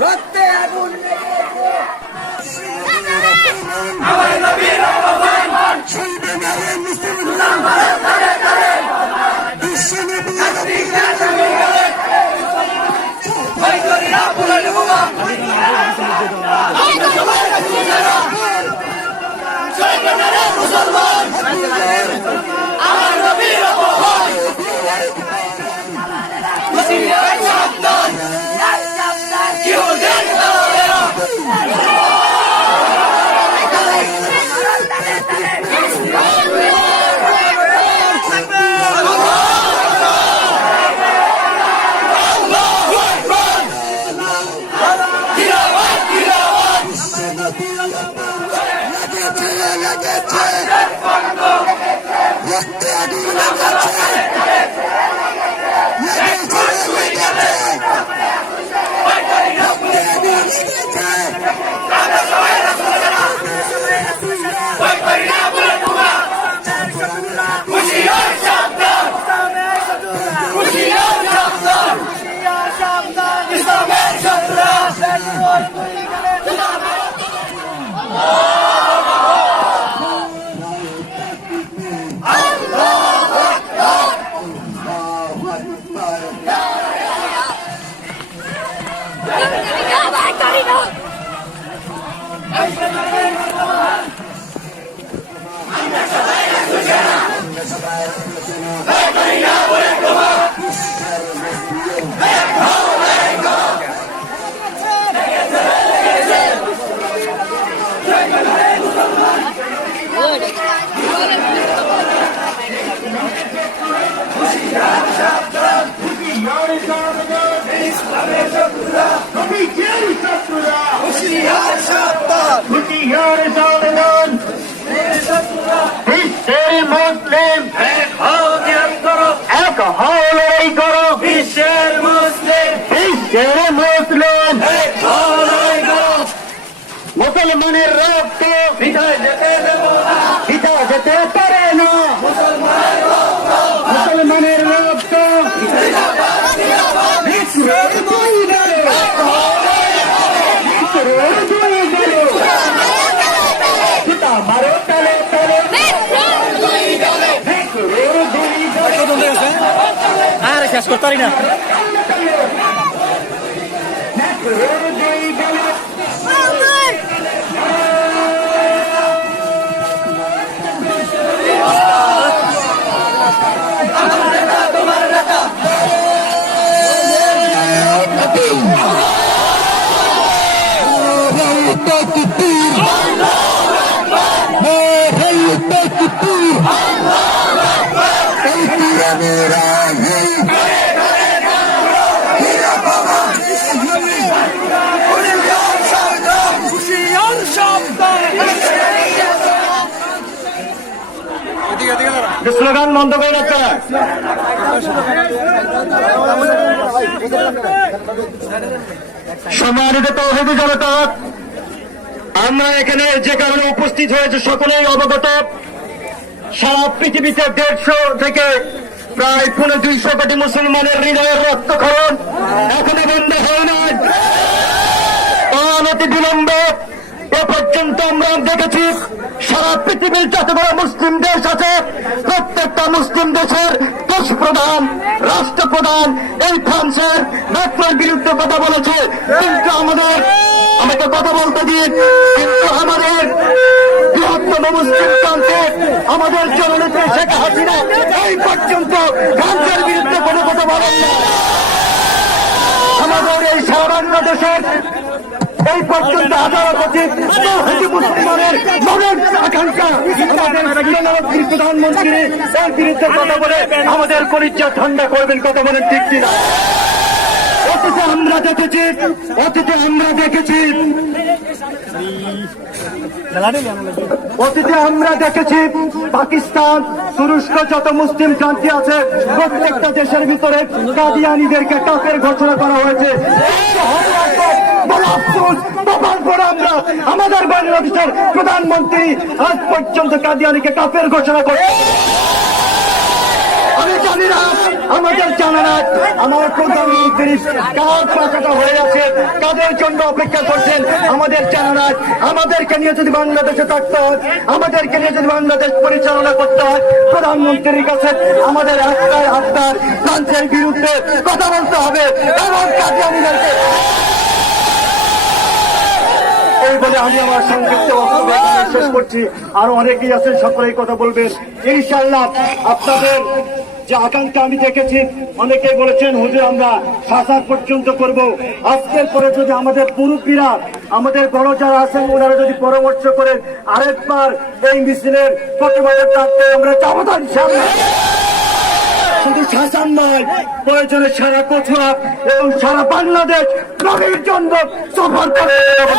রক্তে আগুন আমার নবীর অবদান চলবে না রে মুসলমান বিশ্ব নবী ভাই করি না বলে বাবা চলবে না রে মুসলমান আমার নবীর অবদান মুসলিম সাবধান কি হবে মুসলমানের রক্ত বিদায় যেতে পারে না মুসলমানের রক্ত আর শেষ করতে পারি না স্লোগান বন্ধ করে রাখতে সম্মানিত তৌহিদি জনতা, আমরা এখানে যে কারণে উপস্থিত হয়েছে সকলেই অবগত। সারা পৃথিবীতে 150 থেকে প্রায় 250 কোটি মুসলমানের হৃদয়ের রক্তক্ষরণ এখনো বন্ধ হয় না। অনতি বিলম্বে এ পর্যন্ত আমরা দেখেছি সারা পৃথিবীর যত বড় মুসলিম দেশ আছে প্রত্যেকটা মুসলিম দেশের দেশ প্রধান রাষ্ট্রপ্রধান এই ফ্রান্সের ম্যাক্রনের বিরুদ্ধে কথা বলেছে, কিন্তু আমাকে কথা বলতে দিন। কিন্তু আমাদের বৃহত্তম মুসলিম প্রান্তে আমাদের জননেত্রী শেখ হাসিনা এই পর্যন্ত ফ্রান্সের বিরুদ্ধে কোনো কথা বলেন না। আমাদের এই সারা বাংলাদেশের এই পর্যন্ত হাজার মুসলমানের মনের আকাঙ্ক্ষা আমাদের প্রধানমন্ত্রী এর বিরুদ্ধে কথা বলে আমাদের পরিচয় ঠান্ডা করবেন, কথা বলেন ঠিক কিনা? অতীতে আমরা দেখেছি পাকিস্তান, তুরস্ক, যত মুসলিম ক্রান্তি আছে প্রত্যেকটা দেশের ভিতরে কাদিয়ানীদেরকে কাফের ঘোষণা করা হয়েছে। আমরা আমাদের বাংলাদেশের প্রধানমন্ত্রী আজ পর্যন্ত কাদিয়ানীকে কাফের ঘোষণা করে মুরব্বীরা আমাদের জানা না আমার প্রধানমন্ত্রী কার পাকাটা হয়ে আছে, কাদের জন্য অপেক্ষা করছেন আমাদের জানা না। আমাদেরকে নিয়ে যদি বাংলাদেশে থাকতে হয়, আমাদেরকে নিয়ে যদি বাংলাদেশ পরিচালনা করতে হয়, প্রধানমন্ত্রীর কাছে আমাদের একটাই আত্মার ফ্রান্সের বিরুদ্ধে কথা বলতে হবে এবং কাদিয়ানীদেরকে এই বলে আমি আমার সংক্ষিপ্ত বক্তব্য এখানে শেষ করছি। আরো অনেকেই আছেন, সকলেই কথা বলবেন ইনশাআল্লাহ। আপনাদের যে আকাঙ্ক্ষা আমি দেখেছি, অনেকেই বলেছেন হুজুর আমরা শাসা পর্যন্ত করব। আজকের পরে যদি আমাদের মুরব্বীরা, আমাদের বড় যারা আছেন, ওনারা যদি পরামর্শ করেন আরেকবার এই মিছিলের প্রতিবাদের ডাকতে আমরা যাবো তো ইনশাআল্লাহ। শুধু শাসন নয়, প্রয়োজনে সারা কচুয়া এবং সারা বাংলাদেশ নবীর জন্য সফর করতে হবে।